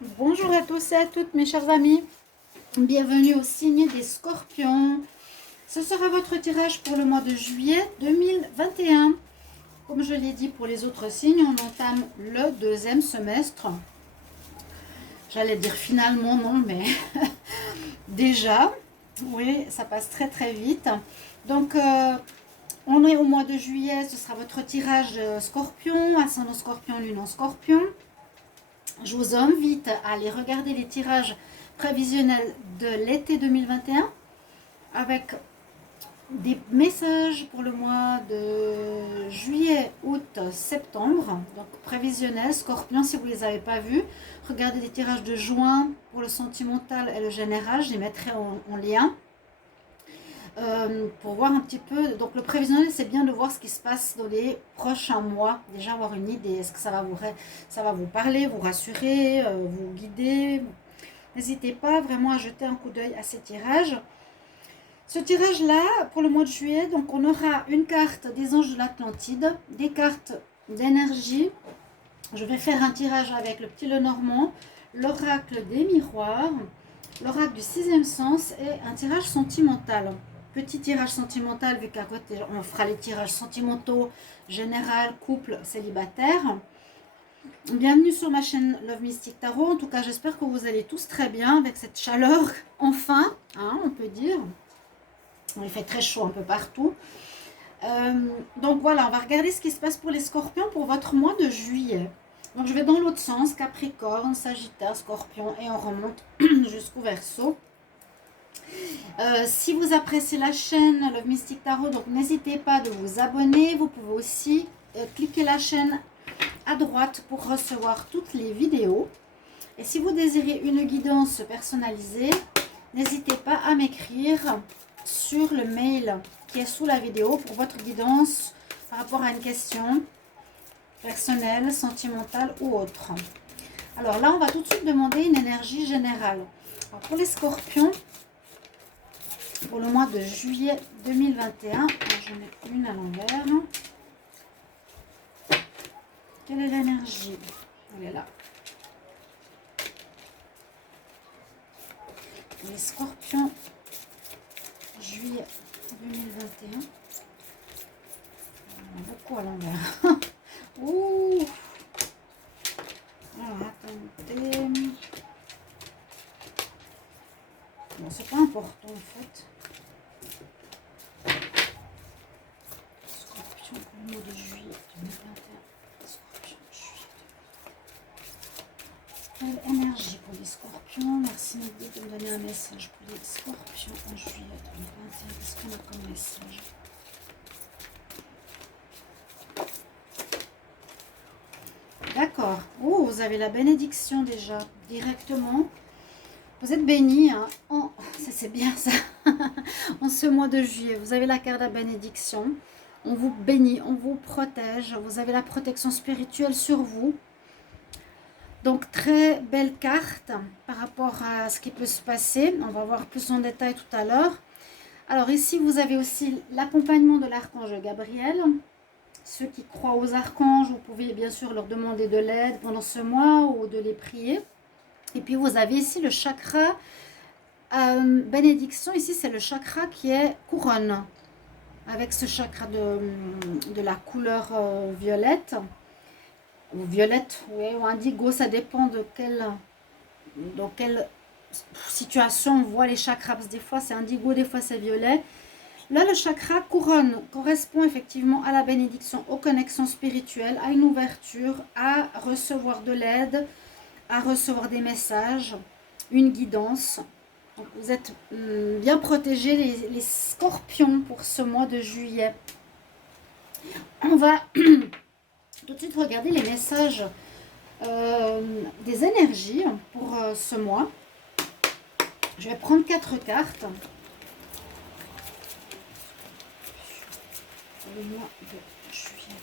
Bonjour à tous et à toutes mes chers amis, bienvenue au signe des Scorpions. Ce sera votre tirage pour le mois de juillet 2021. Comme je l'ai dit pour les autres signes, on entame le deuxième semestre. J'allais dire finalement non, mais déjà, oui, ça passe très très vite. Donc on est au mois de juillet, ce sera votre tirage Scorpion, ascendant Scorpion, lune en Scorpion. Je vous invite à aller regarder les tirages prévisionnels de l'été 2021 avec des messages pour le mois de juillet, août, septembre. Donc prévisionnel, Scorpion, si vous ne les avez pas vus, regardez les tirages de juin pour le sentimental et le général, je les mettrai en lien. Pour voir un petit peu, donc le prévisionnel c'est bien de voir ce qui se passe dans les prochains mois, déjà avoir une idée, est-ce que ça va vous parler, vous rassurer, vous guider. N'hésitez pas vraiment à jeter un coup d'œil à ces tirages. Ce tirage là pour le mois de juillet, donc on aura une carte des anges de l'Atlantide, des cartes d'énergie. Je vais faire un tirage avec le petit Lenormand, l'oracle des miroirs, l'oracle du sixième sens et un tirage sentimental. Petit tirage sentimental, vu qu'à côté on fera les tirages sentimentaux, général, couple, célibataire. Bienvenue sur ma chaîne Love Mystic Tarot. En tout cas, j'espère que vous allez tous très bien avec cette chaleur, enfin, hein, on peut dire. Il fait très chaud un peu partout. Donc voilà, on va regarder ce qui se passe pour les scorpions pour votre mois de juillet. Donc je vais dans l'autre sens, Capricorne, Sagittaire, Scorpion, et on remonte jusqu'au Verseau. Si vous appréciez la chaîne Love Mystic Tarot, donc n'hésitez pas de vous abonner. Vous pouvez aussi cliquer la chaîne à droite pour recevoir toutes les vidéos. Et si vous désirez une guidance personnalisée, n'hésitez pas à m'écrire sur le mail qui est sous la vidéo pour votre guidance par rapport à une question personnelle, sentimentale ou autre. Alors là, on va tout de suite demander une énergie générale. Alors pour les scorpions, pour le mois de juillet 2021, je mets une à l'envers. Quelle est l'énergie? Elle est là. Les scorpions, juillet 2021. On a beaucoup à l'envers. Ouh. Alors, attendez. Bon, c'est pas important en fait. Scorpion, au mois de juillet 2021. Scorpion, juillet 2021. Quelle énergie pour les scorpions? Merci Mehdi de me donner un message pour les scorpions en juillet 2021. Qu'est-ce qu'on a comme message? D'accord. Oh, vous avez la bénédiction déjà, directement. Vous êtes bénis, hein. Oh, c'est bien ça. En ce mois de juillet, vous avez la carte de la bénédiction. On vous bénit, on vous protège. Vous avez la protection spirituelle sur vous. Donc, très belle carte par rapport à ce qui peut se passer. On va voir plus en détail tout à l'heure. Alors ici, vous avez aussi l'accompagnement de l'archange Gabriel. Ceux qui croient aux archanges, vous pouvez bien sûr leur demander de l'aide pendant ce mois ou de les prier. Et puis vous avez ici le chakra bénédiction. Ici c'est le chakra qui est couronne. Avec ce chakra de la couleur violette. Ou violette, oui, ou indigo, ça dépend dans quelle situation on voit les chakras. Parce que des fois c'est indigo, des fois c'est violet. Là, le chakra couronne correspond effectivement à la bénédiction, aux connexions spirituelles, à une ouverture, à recevoir de l'aide, à recevoir des messages, une guidance. Donc, vous êtes bien protégés, les scorpions, pour ce mois de juillet. On va tout de suite regarder les messages des énergies pour ce mois. Je vais prendre 4 cartes. Le mois de juillet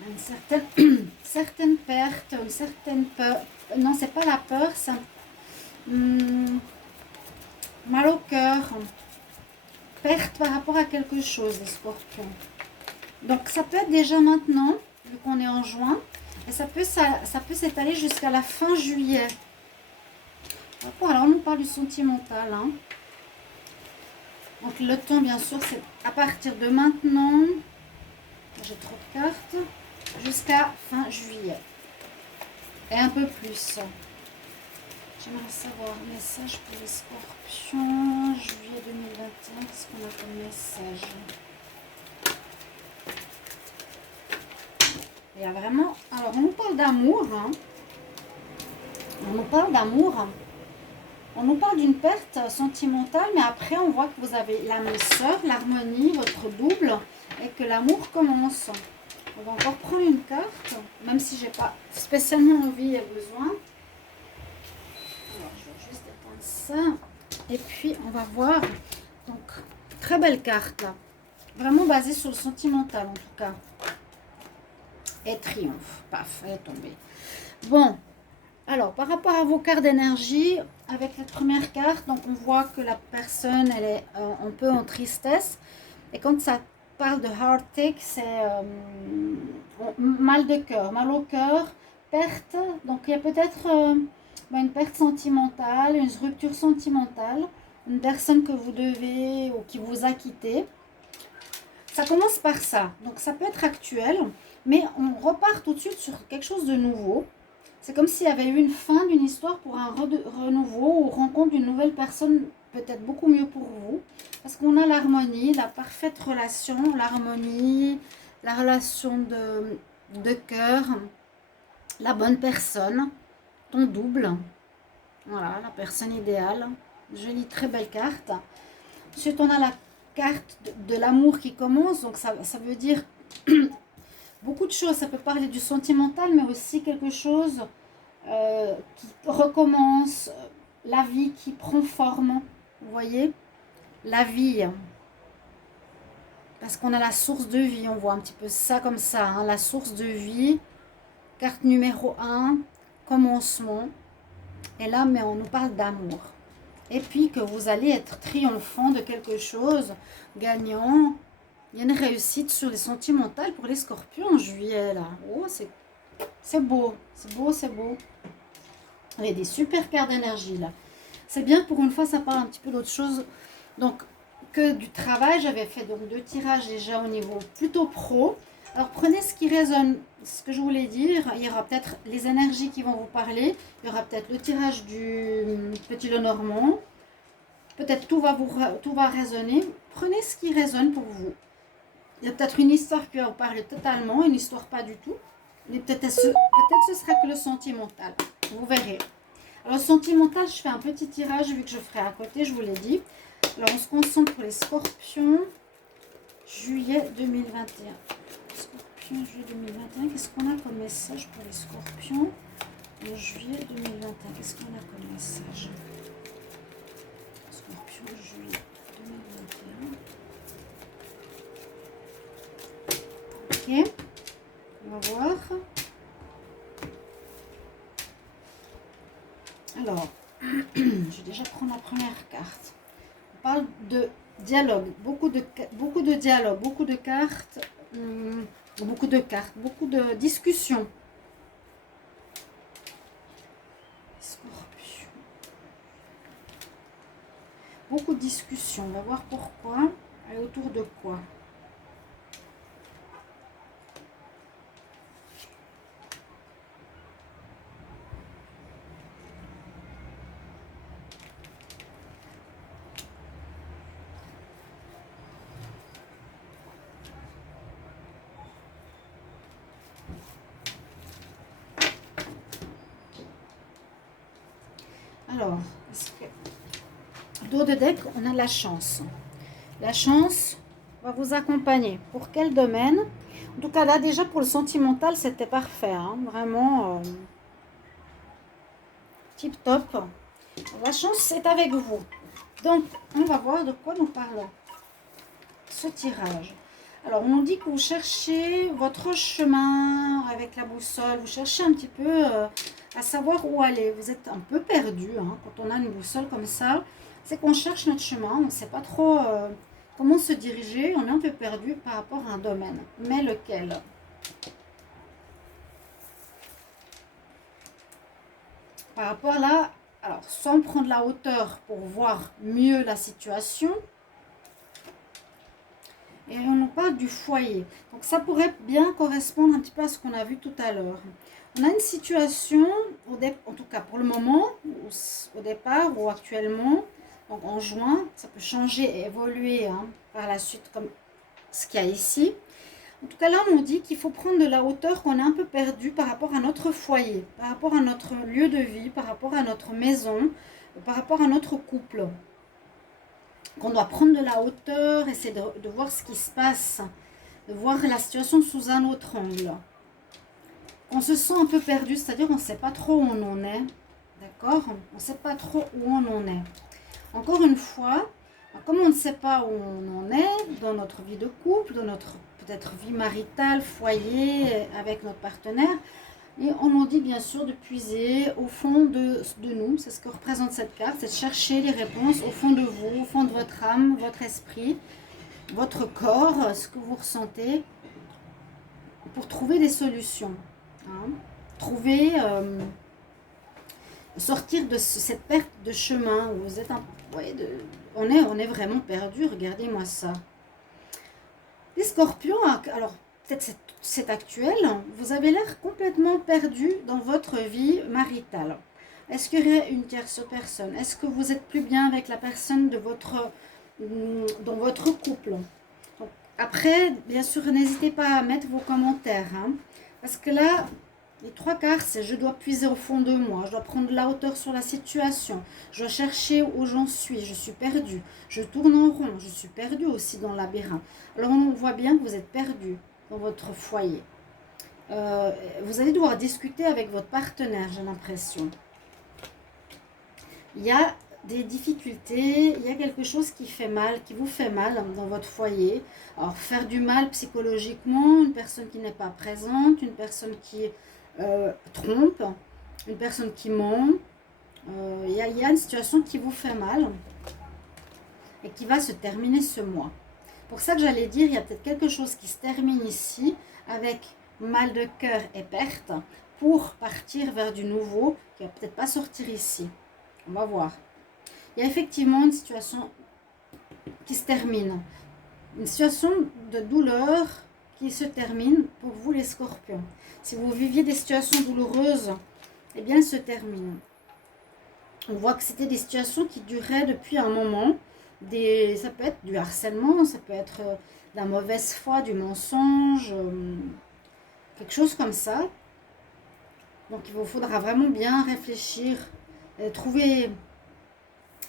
2021. Certaines pertes, une certaine peur. Non, c'est pas la peur, ça. Mal au cœur. perte par rapport à quelque chose, les scorpions. Donc ça peut être déjà maintenant, vu qu'on est en juin, et ça peut s'étaler jusqu'à la fin juillet. D'accord, alors on nous parle du sentimental. Hein. Donc le temps, bien sûr, c'est à partir de maintenant, j'ai trop de cartes, jusqu'à fin juillet. Et un peu plus. J'aimerais savoir, message pour les scorpions, juillet 2021, qu'est-ce qu'on a comme message? Il y a vraiment... Alors, on nous parle d'amour. Hein. On nous parle d'amour. On nous parle d'une perte sentimentale, mais après, on voit que vous avez l'âme sœur, l'harmonie, votre double, et que l'amour commence. On va encore prendre une carte, même si j'ai pas spécialement envie et besoin. Alors, je vais juste éteindre ça. Et puis, on va voir. Donc, très belle carte, là. Vraiment basée sur le sentimental, en tout cas. Et triomphe. Paf, elle est tombée. Bon, alors, par rapport à vos cartes d'énergie, avec la première carte, donc on voit que la personne, elle est un peu en tristesse. Et quand ça parle de heartache, c'est mal de cœur, mal au cœur, perte. Donc, il y a peut-être une perte sentimentale, une rupture sentimentale, une personne que vous devez ou qui vous a quitté. Ça commence par ça. Donc, ça peut être actuel. Mais on repart tout de suite sur quelque chose de nouveau. C'est comme s'il y avait eu une fin d'une histoire pour un renouveau ou rencontre d'une nouvelle personne, peut-être beaucoup mieux pour vous. Parce qu'on a l'harmonie, la parfaite relation, l'harmonie, la relation de cœur, la bonne personne, ton double. Voilà, la personne idéale. Jolie, très belle carte. Ensuite, on a la carte de l'amour qui commence. Donc, ça veut dire... beaucoup de choses, ça peut parler du sentimental, mais aussi quelque chose qui recommence, la vie qui prend forme, vous voyez, la vie, parce qu'on a la source de vie, on voit un petit peu ça comme ça, hein, la source de vie, carte numéro 1, commencement, et là, mais on nous parle d'amour, et puis que vous allez être triomphant de quelque chose, gagnant. Il y a une réussite sur les sentimentales pour les scorpions en juillet, là. Oh, c'est beau, c'est beau, c'est beau. Il y a des super cartes d'énergie, là. C'est bien, pour une fois, ça parle un petit peu d'autre chose. Donc, que du travail. J'avais fait donc 2 tirages déjà au niveau plutôt pro. Alors, prenez ce qui résonne, ce que je voulais dire. Il y aura peut-être les énergies qui vont vous parler. Il y aura peut-être le tirage du Petit Lenormand. Peut-être tout va résonner. Prenez ce qui résonne pour vous. Il y a peut-être une histoire qui va vous parler totalement, une histoire pas du tout. Mais peut-être ce sera que le sentimental. Vous verrez. Alors, sentimental, je fais un petit tirage vu que je ferai à côté, je vous l'ai dit. Alors, on se concentre pour les scorpions. Juillet 2021. Scorpion, juillet 2021. Qu'est-ce qu'on a comme message pour les scorpions en juillet 2021? Qu'est-ce qu'on a comme message? Scorpion, juillet 2021. Ok, on va voir. Alors, je vais déjà prendre la première carte. On parle de dialogue, beaucoup de dialogue, beaucoup de cartes, beaucoup de discussions. Scorpion. Beaucoup de discussions, on va voir pourquoi et autour de quoi. Alors, dos de deck, on a la chance. La chance va vous accompagner. Pour quel domaine? En tout cas, là, déjà, pour le sentimental, c'était parfait. Hein, vraiment, tip top. La chance, c'est avec vous. Donc, on va voir de quoi nous parlons. Ce tirage. Alors, on nous dit que vous cherchez votre chemin avec la boussole. Vous cherchez un petit peu à savoir où aller. Vous êtes un peu perdu hein, quand on a une boussole comme ça. C'est qu'on cherche notre chemin. On ne sait pas trop comment se diriger, on est un peu perdu par rapport à un domaine. Mais lequel? Par rapport là, alors sans prendre la hauteur pour voir mieux la situation. Et on nous parle du foyer. Donc ça pourrait bien correspondre un petit peu à ce qu'on a vu tout à l'heure. On a une situation, en tout cas pour le moment, au départ ou actuellement, donc en juin, ça peut changer et évoluer par la suite comme ce qu'il y a ici. En tout cas là on nous dit qu'il faut prendre de la hauteur, qu'on est un peu perdu par rapport à notre foyer, par rapport à notre lieu de vie, par rapport à notre maison, par rapport à notre couple. Qu'on doit prendre de la hauteur, essayer de voir ce qui se passe, de voir la situation sous un autre angle. On se sent un peu perdu, c'est-à-dire on ne sait pas trop où on en est, d'accord? On ne sait pas trop où on en est. Encore une fois, comme on ne sait pas où on en est dans notre vie de couple, dans notre peut-être vie maritale, foyer, avec notre partenaire, et on nous dit bien sûr de puiser au fond de nous, c'est ce que représente cette carte, c'est de chercher les réponses au fond de vous, au fond de votre âme, votre esprit, votre corps, ce que vous ressentez, pour trouver des solutions. Trouver, sortir de cette perte de chemin où vous êtes on est vraiment perdu, regardez-moi ça. Les scorpions, alors peut-être c'est actuel, vous avez l'air complètement perdu dans votre vie maritale. Est-ce qu'il y a une tierce personne? Est-ce que vous êtes plus bien avec la personne dans votre couple? Donc, après, bien sûr, n'hésitez pas à mettre vos commentaires. Parce que là, les 3 quarts, c'est je dois puiser au fond de moi, je dois prendre de la hauteur sur la situation, je dois chercher où j'en suis, je suis perdue, je tourne en rond, je suis perdue aussi dans le labyrinthe. Alors on voit bien que vous êtes perdu dans votre foyer. Vous allez devoir discuter avec votre partenaire, j'ai l'impression. Il y a des difficultés, il y a quelque chose qui fait mal, qui vous fait mal dans votre foyer. Alors faire du mal psychologiquement, une personne qui n'est pas présente, une personne qui trompe, une personne qui ment. Il y a une situation qui vous fait mal et qui va se terminer ce mois. Pour ça que j'allais dire, il y a peut-être quelque chose qui se termine ici avec mal de cœur et perte pour partir vers du nouveau qui va peut-être pas sortir ici. On va voir. Il y a effectivement une situation qui se termine. Une situation de douleur qui se termine pour vous les scorpions. Si vous viviez des situations douloureuses, eh bien, elles se terminent. On voit que c'était des situations qui duraient depuis un moment. Ça peut être du harcèlement, ça peut être de la mauvaise foi, du mensonge, quelque chose comme ça. Donc, il vous faudra vraiment bien réfléchir, trouver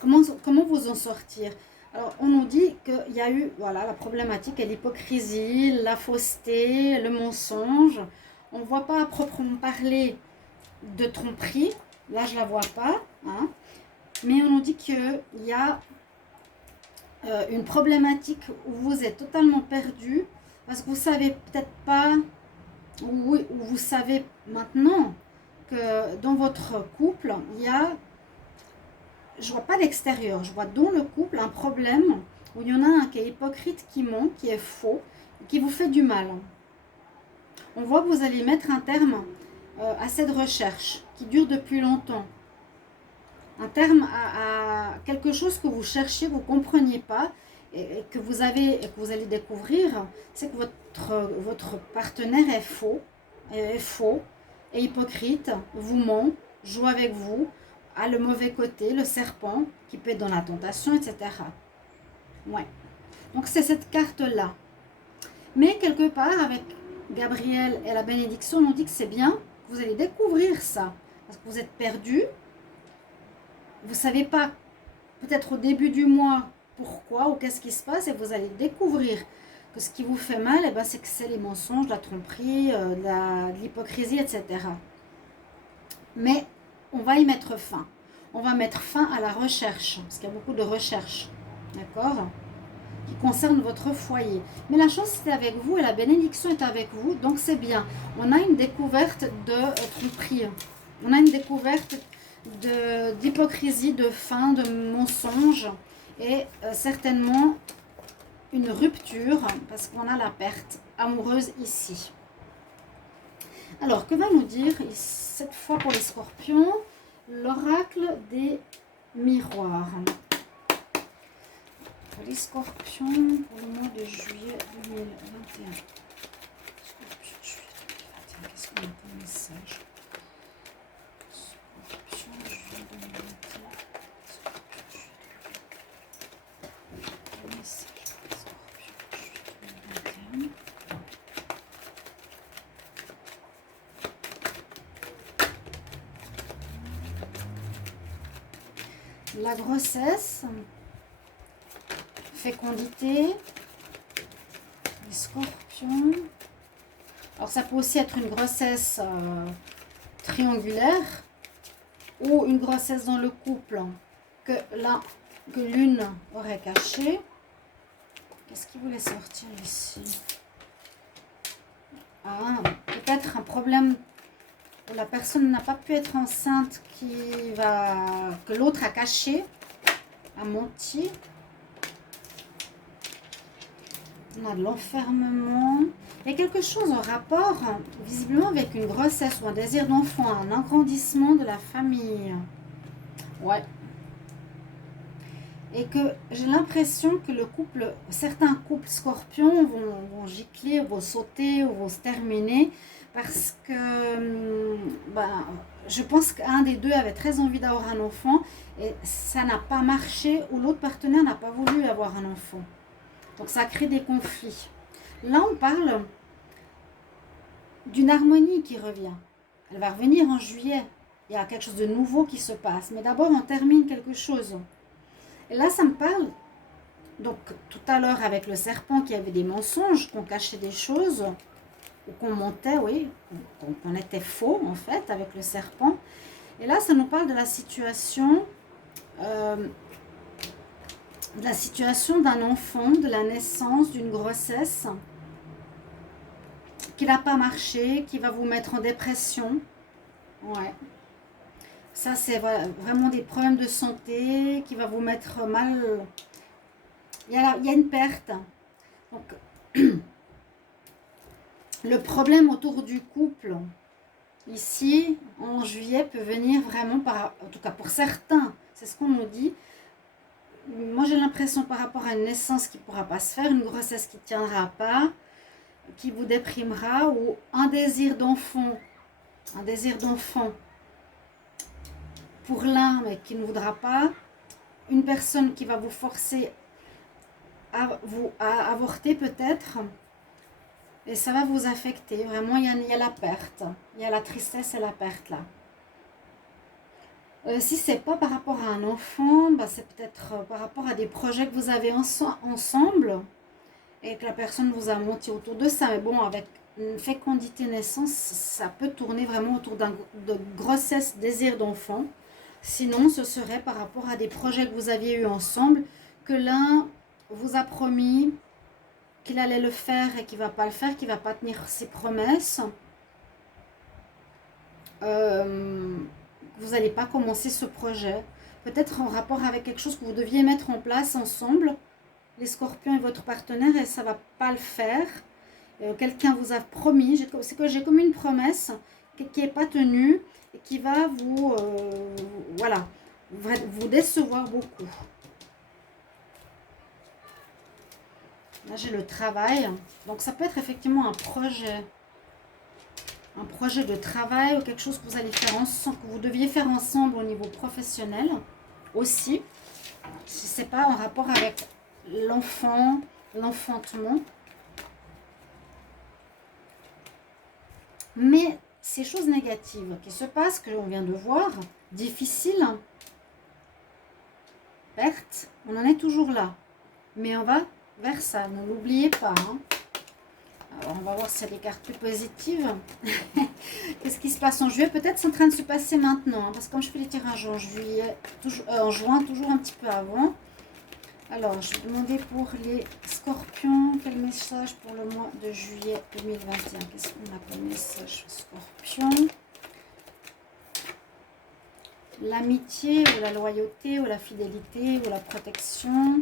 comment vous en sortir. Alors, on nous dit qu'il y a eu la problématique et l'hypocrisie, la fausseté, le mensonge. On ne voit pas à proprement parler de tromperie. Là, je ne la vois pas. Mais on nous dit qu'il y a une problématique où vous êtes totalement perdu parce que vous ne savez peut-être pas, ou vous savez maintenant que dans votre couple, il y a, je ne vois pas l'extérieur, je vois dans le couple un problème où il y en a un qui est hypocrite, qui ment, qui est faux, qui vous fait du mal. On voit que vous allez mettre un terme à cette recherche qui dure depuis longtemps. Un terme à quelque chose que vous cherchiez, vous ne compreniez pas et que vous allez découvrir, c'est que votre partenaire est faux, est hypocrite, vous ment, joue avec vous, a le mauvais côté, le serpent qui peut être dans la tentation, etc. Ouais. Donc c'est cette carte-là. Mais quelque part, avec Gabriel et la bénédiction, on nous dit que c'est bien, vous allez découvrir ça, parce que vous êtes perdu. Vous ne savez pas, peut-être au début du mois, pourquoi ou qu'est-ce qui se passe, et vous allez découvrir que ce qui vous fait mal, c'est que c'est les mensonges, la tromperie, de l'hypocrisie, etc. Mais on va y mettre fin. On va mettre fin à la recherche, parce qu'il y a beaucoup de recherches, d'accord, qui concernent votre foyer. Mais la chance est avec vous et la bénédiction est avec vous, donc c'est bien. On a une découverte de tromperie, on a une découverte d'hypocrisie, de faim, de mensonge et certainement une rupture parce qu'on a la perte amoureuse ici. Alors, que va nous dire cette fois pour les scorpions l'oracle des miroirs? Pour les scorpions, pour le mois de juillet 2021. Scorpion, juillet 2021, qu'est-ce qu'on a comme message? Scorpion, juillet 2021. Scorpion, juillet 2021. Message pour les scorpions, juillet 2021. La grossesse, fécondité, les scorpions. Alors ça peut aussi être une grossesse triangulaire ou une grossesse dans le couple que l'une aurait cachée. Qu'est-ce qui voulait sortir ici? Ah, peut-être un problème où la personne n'a pas pu être enceinte que l'autre a caché, a menti. On a de l'enfermement. Il y a quelque chose en rapport, visiblement, avec une grossesse ou un désir d'enfant, un agrandissement de la famille. Ouais. Et que j'ai l'impression que certains couples scorpions vont gicler, vont sauter, ou vont se terminer. Parce que je pense qu'un des deux avait très envie d'avoir un enfant et ça n'a pas marché ou l'autre partenaire n'a pas voulu avoir un enfant. Donc ça crée des conflits. Là on parle d'une harmonie qui revient. Elle va revenir en juillet. Il y a quelque chose de nouveau qui se passe. Mais d'abord on termine quelque chose. Et là ça me parle. Donc tout à l'heure avec le serpent qui avait des mensonges, qu'on cachait des choses. Ou qu'on mentait, oui, qu'on était faux en fait avec le serpent. Et là, ça nous parle de la situation d'un enfant, de la naissance, d'une grossesse qui n'a pas marché, qui va vous mettre en dépression. Ouais. Ça, c'est vraiment des problèmes de santé qui va vous mettre mal. Il y a une perte. Donc, le problème autour du couple, ici, en juillet, peut venir vraiment, en tout cas pour certains, c'est ce qu'on nous dit. Moi, j'ai l'impression par rapport à une naissance qui ne pourra pas se faire, une grossesse qui ne tiendra pas, qui vous déprimera, ou un désir d'enfant pour l'un, mais qui ne voudra pas, une personne qui va vous forcer à avorter peut-être. Et ça va vous affecter. Vraiment, il y a la perte. Il y a la tristesse et la perte là. Si ce n'est pas par rapport à un enfant, c'est peut-être par rapport à des projets que vous avez ensemble et que la personne vous a menti autour de ça. Mais bon, avec une fécondité naissance, ça peut tourner vraiment autour de grossesse, désir d'enfant. Sinon, ce serait par rapport à des projets que vous aviez eu ensemble, que l'un vous a promis qu'il allait le faire et qu'il ne va pas le faire, qu'il ne va pas tenir ses promesses. Vous n'allez pas commencer ce projet. Peut-être en rapport avec quelque chose que vous deviez mettre en place ensemble, les scorpions et votre partenaire, et ça ne va pas le faire. Quelqu'un vous a promis, c'est que j'ai comme une promesse qui n'est pas tenue et qui va vous décevoir beaucoup. Là, j'ai le travail. Donc, ça peut être effectivement un projet de travail ou quelque chose que vous allez faire ensemble, que vous deviez faire ensemble au niveau professionnel aussi. Si ce n'est pas en rapport avec l'enfantement. Mais ces choses négatives qui se passent, que l'on vient de voir, difficiles, perte, on en est toujours là. Mais on va vers ça, ne l'oubliez pas. Alors, on va voir s'il y a des cartes plus positives. Qu'est-ce qui se passe en juillet? Peut-être c'est en train de se passer maintenant. Parce que comme je fais les tirages en juin, toujours un petit peu avant. Alors, je vais demander pour les scorpions, quel message pour le mois de juillet 2021? Qu'est-ce qu'on a comme message scorpion? L'amitié ou la loyauté ou la fidélité ou la protection.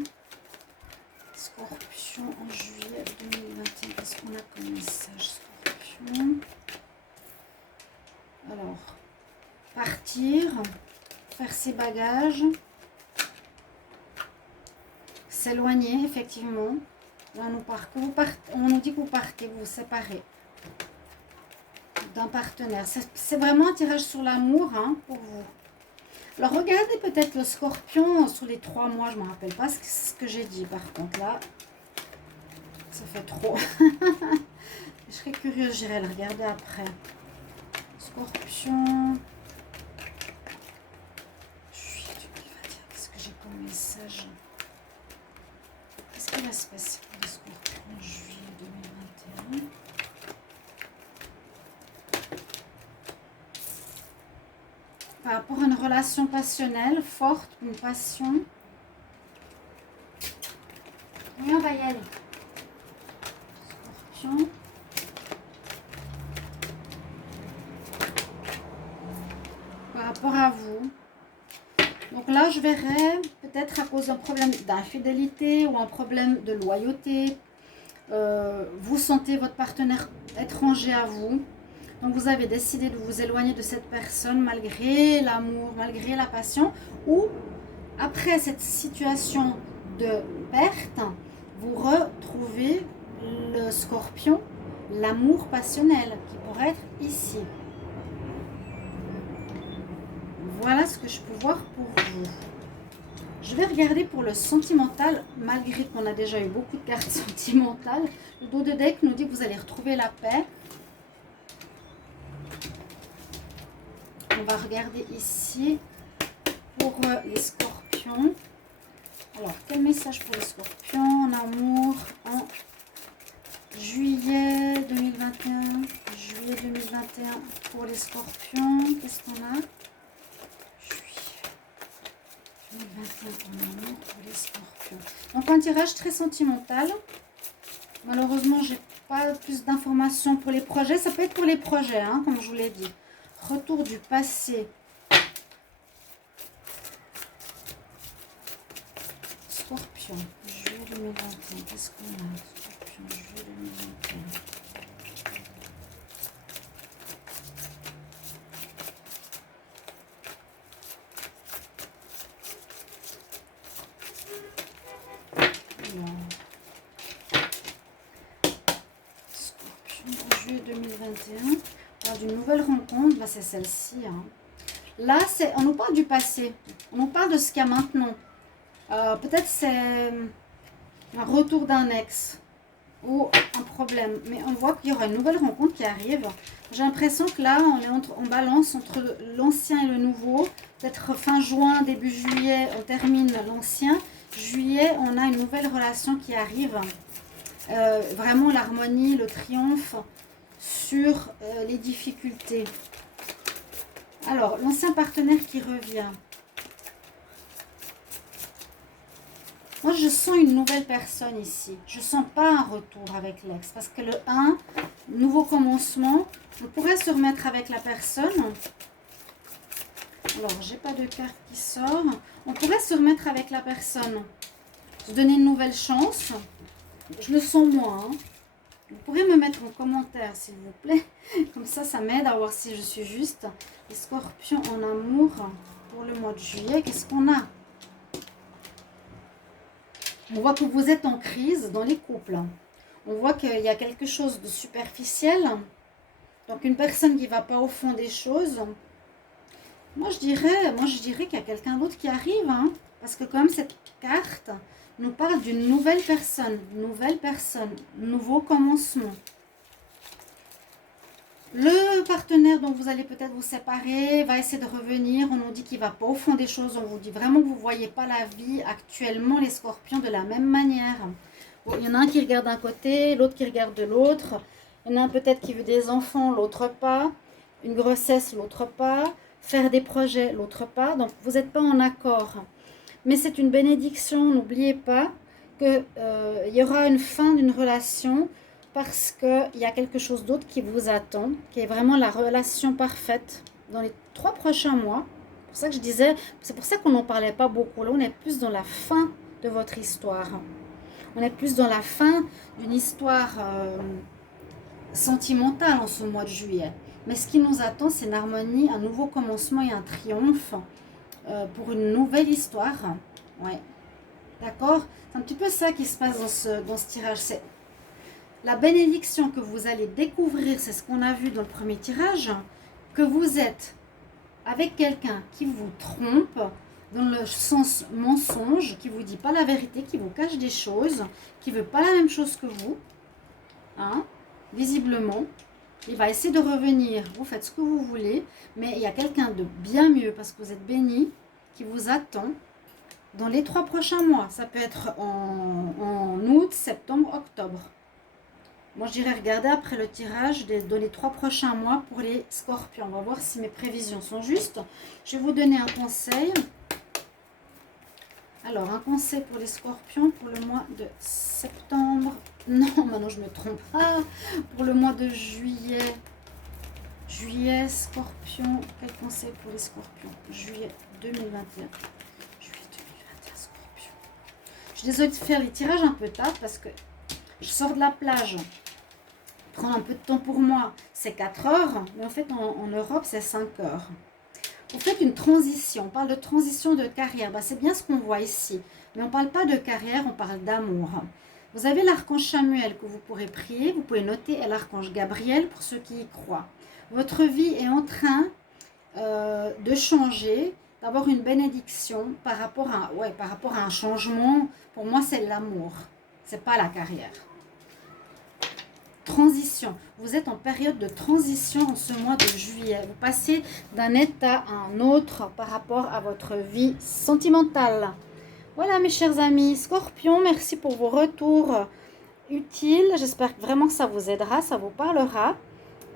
Scorpion en juillet 2021. Qu'est-ce qu'on a comme message, Scorpion? Alors, partir, faire ses bagages, s'éloigner, effectivement. Là, on nous dit que vous partez, vous vous séparez d'un partenaire. C'est vraiment un tirage sur l'amour, hein, pour vous. Alors, regardez peut-être le Scorpion sur les 3 mois. Je ne me rappelle pas ce que j'ai dit, par contre. Là, ça fait trop. Je serais curieuse, j'irai le regarder après. Scorpion. Qu'est-ce que j'ai comme message? Qu'est-ce qui va se passer pour le Scorpion en juillet 2021? Par rapport à une relation passionnelle forte, une passion. Oui, on va y aller. Scorpion. Par rapport à vous. Donc là, je verrai peut-être à cause d'un problème d'infidélité ou un problème de loyauté. Vous sentez votre partenaire étranger à vous. Donc vous avez décidé de vous éloigner de cette personne malgré l'amour, malgré la passion. Ou après cette situation de perte, vous retrouvez le Scorpion, l'amour passionnel qui pourrait être ici. Voilà ce que je peux voir pour vous. Je vais regarder pour le sentimental, malgré qu'on a déjà eu beaucoup de cartes sentimentales. Le dos de deck nous dit que vous allez retrouver la paix. On va regarder ici pour les scorpions. Alors, quel message pour les scorpions en amour en juillet 2021? Juillet 2021 pour les scorpions. Qu'est-ce qu'on a? Juillet 2021 en amour pour les scorpions. Donc, un tirage très sentimental. Malheureusement, j'ai pas plus d'informations pour les projets. Ça peut être pour les projets, hein, comme je vous l'ai dit. Retour du passé. Scorpion, juillet 2021. Qu'est-ce qu'on a? Scorpion, juillet 2021. Scorpion, juillet 2021. Alors, d'une nouvelle rencontre, bah, c'est celle-ci. Hein. Là, on nous parle du passé. On nous parle de ce qu'il y a maintenant. Peut-être c'est un retour d'un ex ou un problème. Mais on voit qu'il y aura une nouvelle rencontre qui arrive. J'ai l'impression que là, on est en balance entre l'ancien et le nouveau. Peut-être fin juin, début juillet, on termine l'ancien. Juillet, on a une nouvelle relation qui arrive. Vraiment l'harmonie, le triomphe sur les difficultés. Alors, l'ancien partenaire qui revient. Moi, je sens une nouvelle personne ici. Je ne sens pas un retour avec l'ex. Parce que le 1, nouveau commencement, on pourrait se remettre avec la personne. Alors, j'ai pas de carte qui sort. On pourrait se remettre avec la personne. Se donner une nouvelle chance. Je le sens moi. Hein. Vous pourrez me mettre en commentaire, s'il vous plaît. Comme ça, ça m'aide à voir si je suis juste. Les scorpions en amour pour le mois de juillet. Qu'est-ce qu'on a? On voit que vous êtes en crise dans les couples. On voit qu'il y a quelque chose de superficiel. Donc, une personne qui ne va pas au fond des choses. Moi, je dirais qu'il y a quelqu'un d'autre qui arrive. Hein, parce que quand même, cette carte nous parle d'une nouvelle personne, nouveau commencement. Le partenaire dont vous allez peut-être vous séparer va essayer de revenir. On nous dit qu'il ne va pas au fond des choses. On vous dit vraiment que vous ne voyez pas la vie actuellement, les scorpions, de la même manière. Bon, il y en a un qui regarde d'un côté, l'autre qui regarde de l'autre. Il y en a un peut-être qui veut des enfants, l'autre pas. Une grossesse, l'autre pas. Faire des projets, l'autre pas. Donc, vous n'êtes pas en accord. Mais c'est une bénédiction. N'oubliez pas qu'il y aura une fin d'une relation. Parce qu'il y a quelque chose d'autre qui vous attend, qui est vraiment la relation parfaite dans les 3 prochains mois. C'est pour ça que je disais, c'est pour ça qu'on n'en parlait pas beaucoup. Là, on est plus dans la fin de votre histoire. On est plus dans la fin d'une histoire sentimentale en ce mois de juillet. Mais ce qui nous attend, c'est une harmonie, un nouveau commencement et un triomphe pour une nouvelle histoire. Ouais. D'accord? C'est un petit peu ça qui se passe dans ce tirage. C'est la bénédiction que vous allez découvrir, c'est ce qu'on a vu dans le premier tirage, que vous êtes avec quelqu'un qui vous trompe, dans le sens mensonge, qui vous dit pas la vérité, qui vous cache des choses, qui veut pas la même chose que vous, hein, visiblement. Il va essayer de revenir, vous faites ce que vous voulez, mais il y a quelqu'un de bien mieux, parce que vous êtes béni, qui vous attend dans les 3 prochains mois. Ça peut être en août, septembre, octobre. Moi, je dirais regarder après le tirage dans les 3 prochains mois pour les scorpions. On va voir si mes prévisions sont justes. Je vais vous donner un conseil. Alors, un conseil pour les scorpions pour le mois de septembre. Non, maintenant je me trompe. Ah, pour le mois de juillet. Juillet, scorpion. Quel conseil pour les scorpions? Juillet 2021. Juillet 2021, scorpion. Je suis désolée de faire les tirages un peu tard parce que je sors de la plage. Prendre un peu de temps pour moi, c'est 4 heures. Mais en fait, en Europe, c'est 5 heures. Vous faites une transition. On parle de transition de carrière. Ben, c'est bien ce qu'on voit ici. Mais on ne parle pas de carrière, on parle d'amour. Vous avez l'archange Samuel que vous pourrez prier. Vous pouvez noter l'archange Gabriel pour ceux qui y croient. Votre vie est en train de changer, d'avoir une bénédiction par rapport à un changement. Pour moi, c'est l'amour. Ce n'est pas la carrière. Transition. Vous êtes en période de transition en ce mois de juillet. Vous passez d'un état à un autre par rapport à votre vie sentimentale. Voilà mes chers amis. Scorpion, merci pour vos retours utiles. J'espère vraiment que ça vous aidera, ça vous parlera.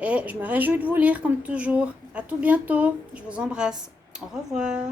Et je me réjouis de vous lire comme toujours. À tout bientôt. Je vous embrasse. Au revoir.